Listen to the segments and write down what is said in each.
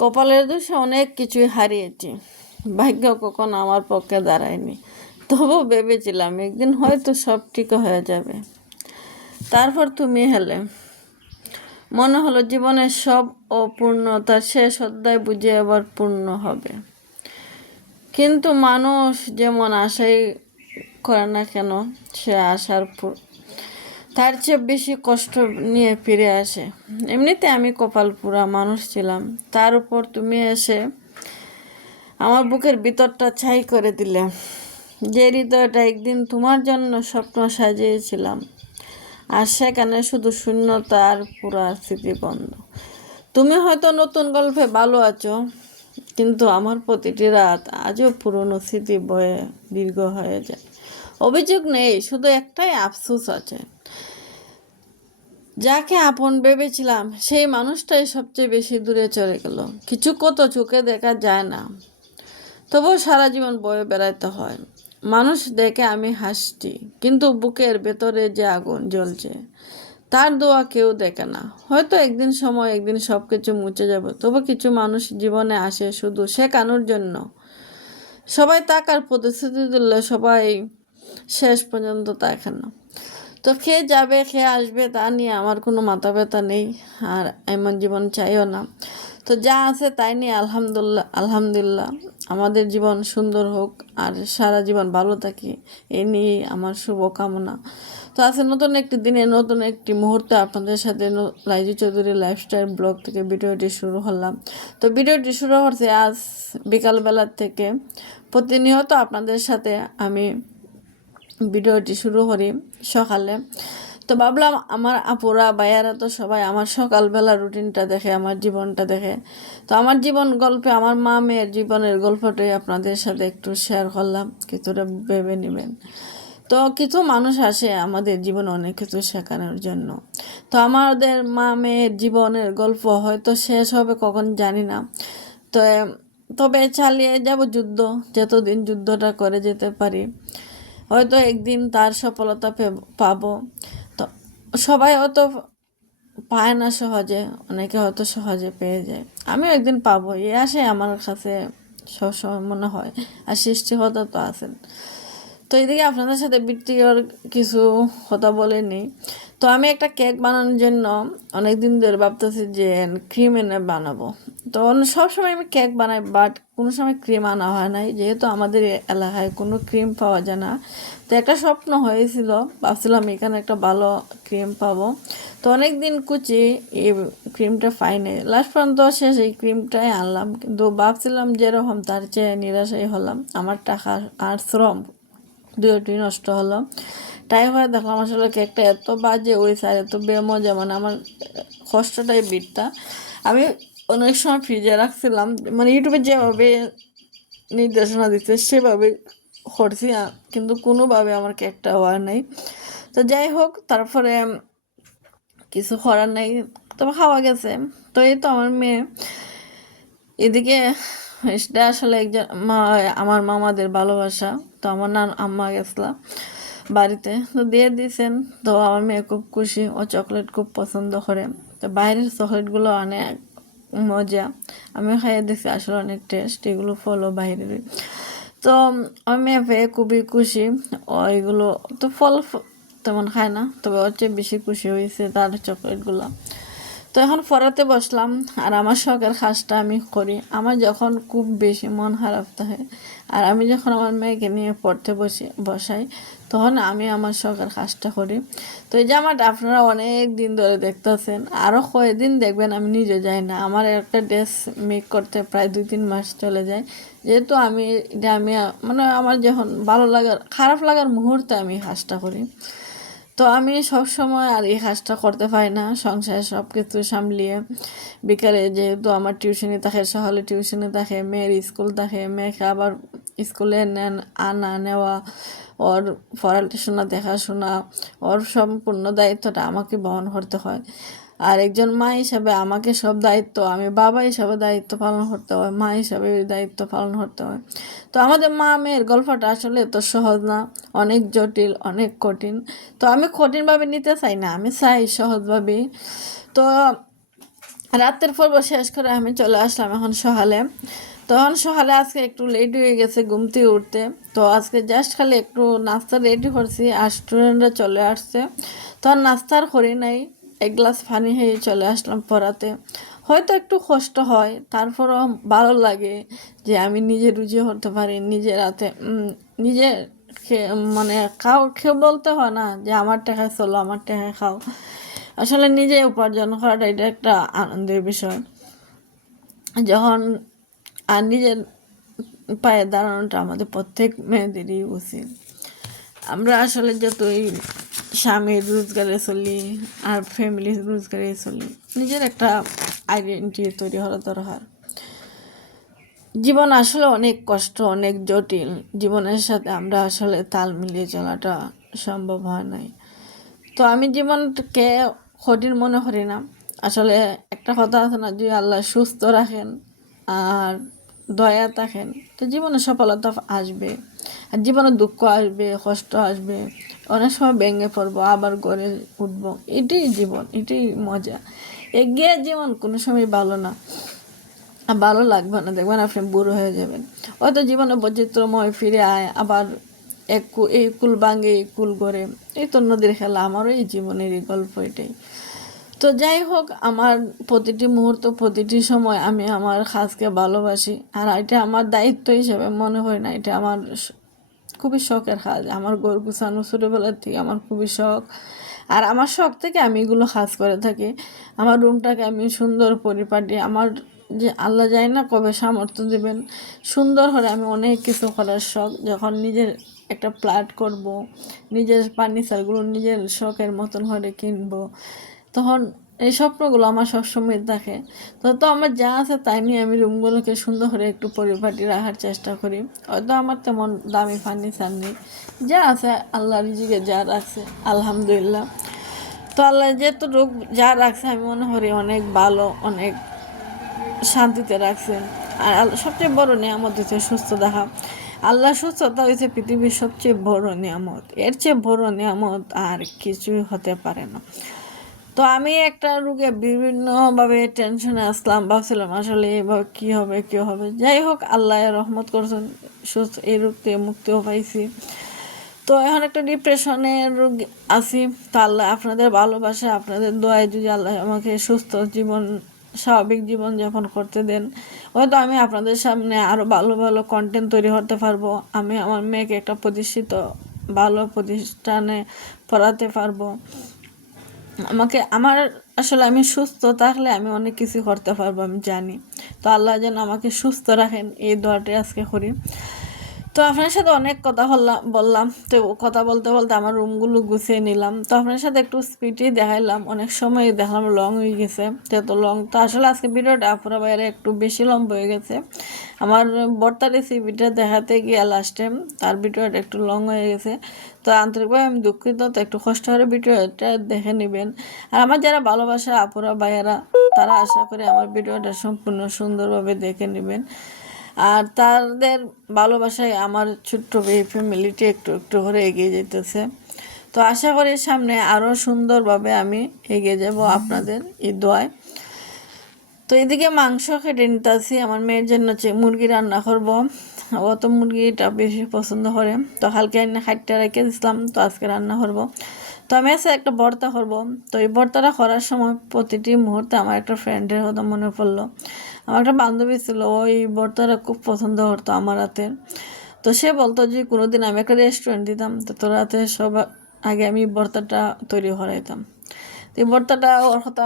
কপালের দোষে অনেক কিছুই হারিয়েছি, ভাগ্য কখনো আমার পক্ষে দাঁড়ায়নি। তবু ভেবেছিলাম একদিন হয়তো সব ঠিক হয়ে যাবে। তারপর তুমি এলে, মনে হলো জীবনের সব অপূর্ণতার শেষ অধ্যায় বুঝে এবার পূর্ণ হবে। কিন্তু মানুষ যেমন আশাই করে না কেন, সে আশার তার চেয়ে বেশি কষ্ট নিয়ে ফিরে আসে। এমনিতে আমি কপাল পুরা মানুষ ছিলাম, তার উপর তুমি এসে আমার বুকের ভিতরটা ছাই করে দিলে। যে হৃদয়টা একদিন তোমার জন্য স্বপ্ন সাজিয়েছিলাম, আর সেখানে শুধু শূন্যতা আর পুরা স্মৃতিবন্ধ। তুমি হয়তো নতুন গল্পে ভালো আছো, কিন্তু আমার প্রতিটি রাত আজও পুরনো স্মৃতি বয়ে দীর্ঘ হয়ে যায়। অভিযোগ নেই, শুধু একটাই আফসোস আছে। যাকে আপন ভেবেছিলাম সেই মানুষটাই সবচেয়ে বেশি দূরে চলে গেল। কিছু কত চোখে দেখা যায় না, তবুও সারা জীবন বয়ে বেড়াতে হয়। মানুষ দেখে আমি হাসছি, কিন্তু বুকের ভেতরে যে আগুন জ্বলছে তার দোয়া কেউ দেখে না। হয়তো একদিন সময়, একদিন সব কিছু মুছে যাবে। তবু কিছু মানুষ জীবনে আসে শুধু শেখানোর জন্য। সবাই তাকার প্রতিশ্রুতি দিলে সবাই শেষ পর্যন্ত তাকে না। তো খেয়ে যাবে, খেয়ে আসবে, তা নিয়ে আমার কোনো মাথা ব্যথা নেই, আর এমন জীবন চাইও না। তো যা আছে তাই নিয়ে আলহামদুলিল্লাহ আমাদের জীবন সুন্দর হোক আর সারা জীবন ভালো থাকি, এই নিয়েই আমার শুভকামনা। তো আছে নতুন একটি দিনে, নতুন একটি মুহূর্তে আপনাদের সাথে লাইজু চৌধুরী লাইফস্টাইল ব্লগ থেকে ভিডিওটি শুরু হলাম। তো ভিডিওটি শুরু হচ্ছে আজ বিকালবেলার থেকে। প্রতিনিয়ত আপনাদের সাথে আমি ভিডিওটি শুরু করি সকালে। তো ভাবলাম আমার আপুরা ভাইয়ারা তো সবাই আমার সকালবেলা রুটিনটা দেখে, আমার জীবনটা দেখে। তো আমার জীবন গল্পে আমার মা মেয়ের জীবনের গল্পটাই আপনাদের সাথে একটু শেয়ার করলাম, কিছুটা ভেবে নেবেন। তো কিছু মানুষ আসে আমাদের জীবনে অনেক কিছু শেখানোর জন্য। তো আমাদের মা মেয়ের জীবনের গল্প হয়তো শেষ হবে কখন জানি না। তো তবে চালিয়ে যাব যুদ্ধ, যতদিন যুদ্ধটা করে যেতে পারি, হয়তো একদিন তার সফলতা পাবো। তো সবাই হয়তো পায় না সহজে, অনেকে হয়তো সহজে পেয়ে যায়। আমিও একদিন পাবো, এই আসে আমার কাছে সবসময় মনে হয়। আর সৃষ্টিকর্তা তো আছেন। তো এদিকে আপনাদের সাথে বৃত্তির কিছু কথা বলে নিই। তো আমি একটা কেক বানানোর জন্য অনেক দিন ধরে ভাবতেছি যে ক্রিম এনে বানাবো। তো সবসময় আমি কেক বানাই, বাট কোনো সময় ক্রিম আনা হয় নাই, যেহেতু আমাদের এলাকায় কোনো ক্রিম পাওয়া যায় না। তো একটা স্বপ্ন হয়েছিল, ভাবছিলাম এখানে একটা ভালো ক্রিম পাবো। তো অনেক দিন কুচি এই ক্রিমটা পাইনি, লাস্ট পর্যন্ত শেষ এই ক্রিমটাই আনলাম। কিন্তু ভাবছিলাম যেরকম তার চেয়ে নিরাশাই হলাম। আমার টাকা আর শ্রম দুটি নষ্ট হলো। তাই হয়ে দেখলাম আসলে কেকটা এত বাজে হয়েছে আর এত বেমজা, মানে আমার কষ্টটাই বৃথা। আমি অনেক সময় ফ্রিজে রাখছিলাম, মানে ইউটিউবে যেভাবে নির্দেশনা দিচ্ছে সেভাবে করছি, কিন্তু কোনোভাবে আমার কেকটা হওয়ার নাই। তো যাই হোক, তারপরে কিছু করার নাই, তবে খাওয়া গেছে। তো এই তো আমার মেয়ে এদিকে, এটা আসলে একজন আমার মামাদের ভালোবাসা। তো আমার আম্মা গেছিলাম বাড়িতে, তো দিয়ে দিয়েছেন। তো আমার মেয়ে খুব খুশি, ও চকলেট খুব পছন্দ করে। তো বাইরের চকলেটগুলো অনেক মজা, আমি খাইয়ে দিচ্ছি, আসলে অনেক টেস্ট, এগুলো ফলও বাইরের। তো আমার মেয়ে পেয়ে খুবই খুশি। এগুলো তো ফল তেমন খায় না, তবে ওর চেয়ে বেশি খুশি হয়েছে তার চকলেটগুলো। তো এখন পড়াতে বসলাম, আর আমার শখের কাজটা আমি করি। আমার যখন খুব বেশি মন খারাপ থাকে, আর আমি যখন আমার মেয়েকে নিয়ে পড়তে বসাই, তখন আমি আমার শখের কাজটা করি। তো এই জামাটা আপনারা অনেক দিন ধরে দেখতেছেন, আরও কয়েকদিন দেখবেন, আমি নিজে যাই না। আমার একটা ড্রেস মেক করতে প্রায় 2-3 মাস চলে যায়, যেহেতু আমি মানে আমার যখন ভালো লাগার খারাপ লাগার মুহূর্তে আমি কাজটা করি। তো আমি সব সময় আর এই কাজটা করতে পারি না, সংসারে সব কিছু সামলিয়ে। বিকালে যেহেতু আমার টিউশনি থাকে, সকালে টিউশনি থাকে, মেয়ের স্কুল থাকে, মেয়েকে আবার স্কুলে আনা নেওয়া, ওর পড়াশোনা দেখাশোনা, ওর সম্পূর্ণ দায়িত্বটা আমাকে বহন করতে হয়। আর একজন মা হিসাবে আমাকে সব দায়িত্ব, আমি বাবা হিসাবে দায়িত্ব পালন করতে হয়, মা হিসাবে দায়িত্ব পালন করতে হয়। তো আমাদের মা মেয়ের গল্পটা আসলে এত সহজ না, অনেক জটিল, অনেক কঠিন। তো আমি কঠিনভাবে নিতে চাই না, আমি চাই সহজভাবেই। তো রাতের পর্ব শেষ করে আমি চলে আসলাম এখন সকালে। তখন সকালে আজকে একটু লেট হয়ে গেছে ঘুম থেকে উঠতে। তো আজকে জাস্ট খালি একটু নাস্তা রেডি করছি, আর স্টুডেন্টরা চলে আসছে। তখন নাস্তার করি নাই, এক গ্লাস পানি খেয়ে চলে আসলাম পড়াতে। হয়তো একটু কষ্ট হয়, তারপরও ভালো লাগে যে আমি নিজে রুজি করতে পারি, নিজে রাতে নিজে মানে কেউ বলতে হয় না যে আমার টাকায় চলো, আমার টাকায় খাও। আসলে নিজে উপার্জন করাটা এটা একটা আনন্দের বিষয়। যখন আর নিজের পায়ে দাঁড়ানোটা আমাদের প্রত্যেক মেয়েদেরই উচিত। আমরা আসলে যতই স্বামীর রোজগারে চলি আর ফ্যামিলির রোজগারে চলি, নিজের একটা আইডেন্টিটি তৈরি হওয়া দরকার। জীবন আসলে অনেক কষ্ট, অনেক জটিল। জীবনের সাথে আমরা আসলে তাল মিলিয়ে চলাটা সম্ভব হয় নাই। তো আমি জীবনকে কঠিন মনে করি না। আসলে একটা কথা আছে না, যদি আল্লাহ সুস্থ রাখেন আর দয়া থাকেন তো জীবনে সফলতা আসবে। আর জীবনে দুঃখ আসবে, কষ্ট আসবে, অনেক সময় ভেঙে পড়বো, আবার গড়ে উঠবো। এটাই জীবন, এটাই মজা। এগিয়ে জীবন কোনো সময় ভালো না, ভালো লাগবে না, দেখবেন আপনি বুড়ো হয়ে যাবেন। হয়তো জীবনে বৈচিত্র্যময় ফিরে আয়, আবার এই কুল ভাঙে এই কুল গড়ে, এই তো নদীর খেলা। আমারও এই জীবনের এই গল্প এটাই। তো যাই হোক, আমার প্রতিটি মুহূর্ত, প্রতিটি সময় আমি আমার কাজকে ভালোবাসি। আর এটা আমার দায়িত্ব হিসেবে মনে হয় না, এটা আমার খুবই শখের কাজ। আমার ঘর গুছানো ছোটোবেলার থেকে আমার খুবই শখ। আর আমার শখ থেকে আমি এগুলো কাজ করে থাকি। আমার রুমটাকে আমি সুন্দর পরিপাটি, আমার যে আল্লাহ যায় না কবে সামর্থ্য দেবেন, সুন্দর হলে আমি অনেক কিছু করার শখ। যখন নিজের একটা ফ্ল্যাট করব, নিজের ফার্নিচারগুলো নিজের শখের মতন করে কিনবো, তখন এই স্বপ্নগুলো আমার সবসময় থাকে। তো আমার যা আছে তাই নিয়ে আমি রুমগুলোকে সুন্দর করে একটু পরিপাটি রাখার চেষ্টা করি। হয়তো আমার তেমন দামি ফার্নিচার নেই, যা আছে আল্লাহ রিজিকে যা রাখছে আলহামদুলিল্লাহ। তো আল্লাহ যেতটুকু যা রাখছে আমি মনে করি অনেক ভালো, অনেক শান্তিতে রাখছেন। আর সবচেয়ে বড় নিয়ামত হচ্ছে সুস্থ দেখা। আল্লাহ সুস্থতা হচ্ছে পৃথিবীর সবচেয়ে বড় নিয়ামত। এর চেয়ে বড় নিয়ামত আর কিছুই হতে পারে না। তো আমি একটা রোগে বিভিন্নভাবে টেনশনে আসলাম, ভাবছিলাম আসলে এবার কী হবে কী হবে। যাই হোক, আল্লাহ রহমত করছেন, সুস্থ এই রোগ থেকে মুক্তিও পাইছি। তো এখন একটা ডিপ্রেশনের রোগ আছি। তো আল্লাহ আপনাদের ভালোবাসা, আপনাদের দোয়ায় যদি আল্লাহ আমাকে সুস্থ জীবন, স্বাভাবিক জীবন যাপন করতে দেন, হয়তো আমি আপনাদের সামনে আরও ভালো ভালো কন্টেন্ট তৈরি করতে পারবো। আমি আমার মেয়েকে একটা প্রতিষ্ঠিত ভালো প্রতিষ্ঠানে পড়াতে পারবো। আসলে আমি সুস্থ থাকলে আমি অনেক কিছু করতে পারবো, আমি জানি। তো আল্লাহ যেন আমাকে সুস্থ রাখেন, এই দোয়াটাই আজকে করি। তো আপনার সাথে অনেক কথা বললাম। তো কথা বলতে বলতে আমার রুমগুলো গুছিয়ে নিলাম। তো আপনার সাথে একটু স্পিডই দেখাইলাম, অনেক সময় দেখলাম লং হয়ে গেছে। তো লং তো আসলে আজকে ভিডিওটা আপুরা বাইরে একটু বেশি লম্বা হয়ে গেছে। আমার বর্তা রেসিপিটা দেখাতে গিয়ে লাস্ট টাইম তার ভিডিওটা একটু লং হয়ে গেছে। তো আন্তরিকভাবে আমি দুঃখিত। তো একটু কষ্ট করে ভিডিওটা দেখে নেবেন। আর আমার যারা ভালোবাসা আপুরা ভাইয়েরা, তারা আশা করি আমার ভিডিওটা সম্পূর্ণ সুন্দরভাবে দেখে নেবেন। আর তাদের ভালোবাসায় আমার ছোট্ট এই ফ্যামিলিটি একটু একটু করে এগিয়ে যেতেছে। তো আশা করি সামনে আরও সুন্দরভাবে আমি এগিয়ে যাব আপনাদের এই দোয়ায়। তো এদিকে মাংস কেটে নিতেছি, আমার মেয়ের জন্য মুরগি রান্না করব। ও তো মুরগিটা বেশি পছন্দ করে। তো হালকা হাইটটা রেখে দিয়েছিলাম, তো আজকে রান্না করব। তো আমি এসে একটা ভর্তা করব। তো এই ভর্তাটা করার সময় প্রতিটি মুহূর্তে আমার একটা ফ্রেন্ডের কথা মনে পড়লো। আমার একটা বান্ধবী ছিল, ওই ভর্তাটা খুব পছন্দ করতো আমার হাতের। তো সে বলতো যে কোনোদিন আমি একটা রেস্টুরেন্ট দিতাম, তো তোর হাতে সব আগে আমি ভর্তাটা তৈরি করাইতাম। তো এই ভর্তাটা ওর কথা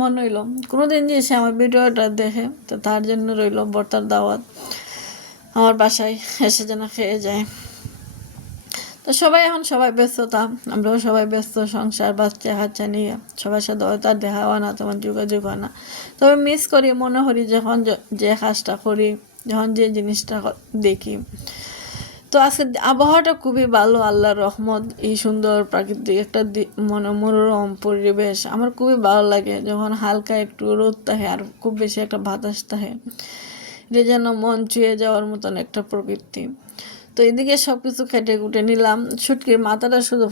মনে হইলো, কোনোদিন যে সে আমার ভিডিওটা দেখে, তো তার জন্য রইল ভর্তার দাওয়াত, আমার বাসায় এসে যেন খেয়ে যায়। তো সবাই ব্যস্ততা, আমরাও সবাই ব্যস্ত, সংসার বাচ্চা কাচ্চা নিয়ে সবার সাথে হয়তো আর দেখা হয় না, তেমন যোগাযোগ হয় না। তবে মিস করি, মনে করি যখন যে কাজটা করি, যখন যে জিনিসটা দেখি। তো আজকে আবহাওয়াটা খুবই ভালো, আল্লাহর রহমত। এই সুন্দর প্রাকৃতিক একটা মনোরম পরিবেশ আমার খুবই ভালো লাগে। যখন হালকা একটু রোদ থাকে আর খুব বেশি একটা বাতাস থাকে, এটা যেন মন ছুঁয়ে যাওয়ার মতন একটা প্রকৃতি। তো এদিকে সব কিছু কেটে কুটে নিলাম। শুটকির মাথাটা শুধু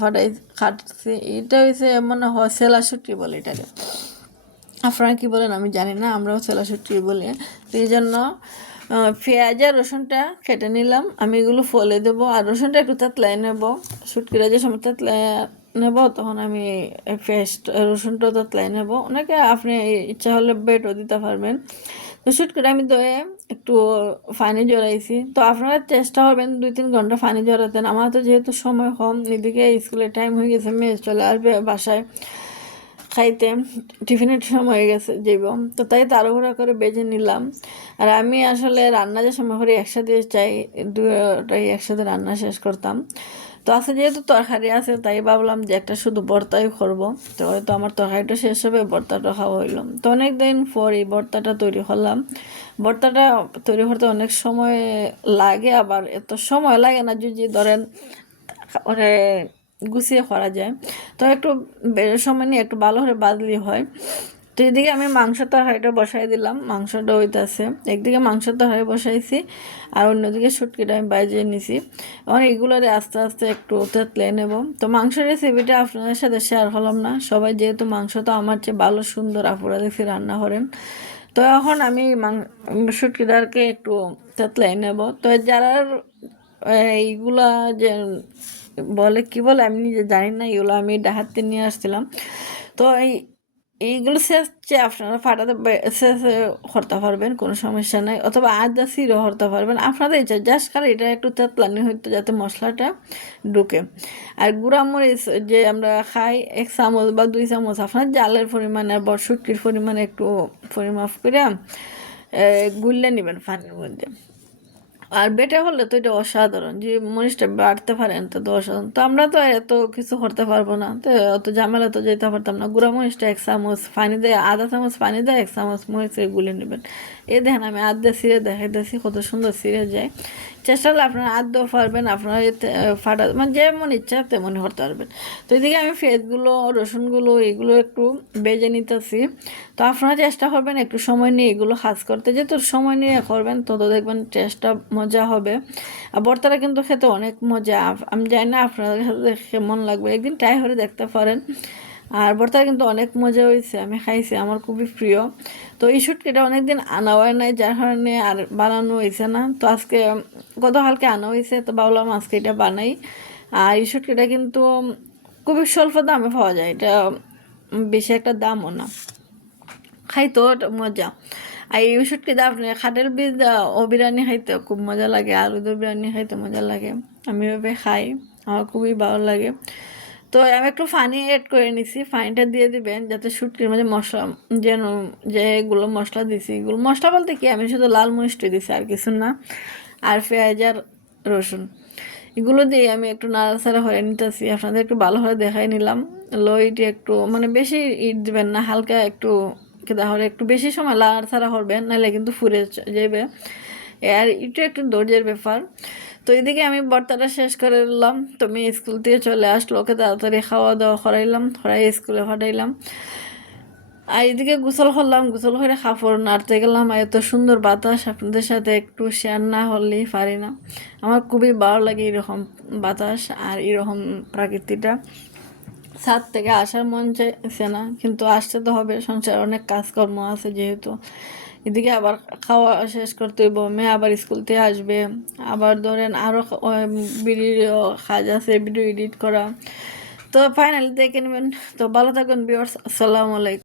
কাটছি। এটা হয়েছে মনে হয় সেলা শুটকি বলে এটাকে। আপনারা কি বলেন আমি জানি না, আমরাও ছোলা শুটকি বলি। তো এই জন্য পেঁয়াজ আর রসুনটা কেটে নিলাম, আমি এগুলো ফলে দেবো। আর রসুনটা একটু তেতলাই নেব, শুটকিটা যে সময় তেতলাই নেব তখন আমি পেস্ট রসুনটাও তেতলাই নেব। অনেকে আপনি ইচ্ছা হলে বেটও দিতে পারবেন। তো শুটকিটা আমি ধুয়ে একটু পানি জড়াইছি। তো আপনারা চেষ্টা করবেন 2-3 ঘন্টা পানি জড়াতেন। আমার তো যেহেতু সময় কম, এদিকে স্কুলের টাইম হয়ে গেছে, মেয়ে চলে আসবে বাসায় খাইতে, টিফিনের সময় হয়ে গেছে যাইব, তো তাই তাড়াহুড়া করে বেজে নিলাম। আর আমি আসলে রান্না যে সময় করে একসাথে চাই, দুটাই একসাথে রান্না শেষ করতাম। তো আছে যেহেতু তরকারি আছে, তাই ভাবলাম যে একটা শুধু ভর্তাই করবো। তো হয়তো আমার তরকারিটা শেষ হবে, ভর্তাটা খাওয়া হইলো। তো অনেক দিন পর এই ভর্তাটা তৈরি করলাম। ভর্তাটা তৈরি করতে অনেক সময় লাগে, আবার এত সময় লাগে না যদি ধরেন মানে গুছিয়ে করা যায়। তো একটু সময় নিয়ে একটু ভালো করে বাদলি হয়। তো এদিকে আমি মাংসের তরকারিটা বসাই দিলাম, মাংসটা হইতাছে। একদিকে মাংসের তরকারি বসাইছি আর অন্যদিকে শুটকিটা আমি বাইজে নিছি। এখন এগুলোরে আস্তে আস্তে একটু তেতলে নেব। তো মাংসের রেসিপিটা আপনাদের সাথে শেয়ার করলাম না, সবাই যেহেতু মাংস তো আমার চেয়ে ভালো সুন্দর আপুরা দেখি রান্না করেন। তো এখন আমি শুটকিটাকে একটু তেতলাই নেব। তো যারা এইগুলা যে বলে কি বলে আমি নিজে জানি না, এগুলো আমি ডাহাতে নিয়ে আসছিলাম। তো এইগুলো শেষে আপনারা ফাটাতে শেষে করতে পারবেন, কোনো সমস্যা নাই, অথবা আদা সিরও করতে পারবেন, আপনাদের ইচ্ছা। জাস্ট খালি এটা একটু তেতলানি হইতো যাতে মশলাটা ঢুকে। আর গুঁড়ামরিচ যে আমরা খাই 1 চামচ বা 2 চামচ, আপনার জালের পরিমাণে আর বরশুটকির পরিমাণে একটু পরিমাপ করে গুললে নেবেন পানির মধ্যে। আর বেটে হলে তো এটা অসাধারণ, যে মরিচটা বাড়তে পারেন তো অসাধারণ। তো আমরা তো এত কিছু করতে পারবো না, তো অত ঝামেলা তো যেতে পারতাম না। গুঁড়া মরিচটা 1 চামচ পানি দেয়, আধা চামচ পানি দেয়, 1 চামচ মরিচে গুলে নেবেন। এই দেখেন আমি আধা সিরে দেখাইতেছি কত সুন্দর সিরে যায়। চেষ্টা করলে আপনারা আধও পারবেন, আপনারা ফাটা মানে যেমন ইচ্ছা তেমনই করতে পারবেন। তো এদিকে আমি পেঁয়াজগুলো রসুনগুলো এগুলো একটু বেজে নিতেছি। তো আপনারা চেষ্টা করবেন একটু সময় নিয়ে এগুলো কাজ করতে, যেহেতু সময় নিয়ে করবেন তত দেখবেন টেস্টটা মজা হবে। আর ভর্তাটা কিন্তু খেতে অনেক মজা, আমি জানি না আপনাদের কাছে কেমন লাগবে, একদিন ট্রাই করে দেখতে পারেন। আর ভর্তা কিন্তু অনেক মজা হয়েছে, আমি খাইছি, আমার খুবই প্রিয়। তো এই শুটকিটা অনেকদিন আনা হয় নাই, যার কারণে আর বানানো হয়েছে না। তো আজকে গতকালকে আনা হয়েছে, তো ভাবলাম আজকে এটা বানাই। আর এই শুটকিটা কিন্তু খুবই স্বল্প দামে পাওয়া যায়, এটা বেশি একটা দামও না, খাইতো মজা। আর এই শুটকিটা আপনি খাটের বীজ ও বিরিয়ানি খাইতে খুব মজা লাগে, আলু দিয়ে বিরিয়ানি খাইতে মজা লাগে, আমি এভাবে খাই, আমার খুবই ভালো লাগে। তো আমি একটু পানি অ্যাড করে নিছি, পানিটা দিয়ে দিবেন যাতে শুটকির মধ্যে মশলা যেন যেগুলো মশলা দিছি, এগুলো মশলা বলতে কি আমি শুধু লাল মরিচটা দিছি আর কিছু না, আর পেঁয়াজ আর রসুন এগুলো দিয়ে আমি একটু নাড়াচাড়া হয়ে নিতেছি। আপনাদের একটু ভালো করে দেখাই নিলাম। লো ইটে একটু মানে বেশি ইট দিবেন না, হালকা একটু তাহলে একটু বেশি সময় নাড়াচাড়া করবেন, নাহলে কিন্তু ফুরে যাবে। আর একটু একটু ধৈর্যের ব্যাপার। তো এদিকে আমি ভর্তাটা শেষ করে দিলাম, তো মেয়ে স্কুল থেকে চলে আসলো, ওকে তাড়াতাড়ি খাওয়া দাওয়া করাইলাম, করাই স্কুলে পাঠাইলাম। আর এদিকে গোসল করলাম, গোসল করে কাপড় নাড়তে গেলাম। আর এত সুন্দর বাতাস, আপনাদের সাথে একটু শেয়ার না হলেই পারি না। আমার খুবই ভালো লাগে এরকম বাতাস আর এরকম প্রাকৃতিটা। ছাদ থেকে আসার মন চাইছে না, কিন্তু আসতে তো হবে, সংসার অনেক কাজকর্ম আছে যেহেতু। এদিকে আবার খাওয়া শেষ করতে হইব, মেয়ে আবার স্কুল থেকে আসবে, আবার ধরেন আরও ভিডিও কাজ আছে, ভিডিও এডিট করা। তো ফাইনালি দেখে নেবেন। তো ভালো থাকবেন ভিউয়ার্স, আসসালামু আলাইকুম।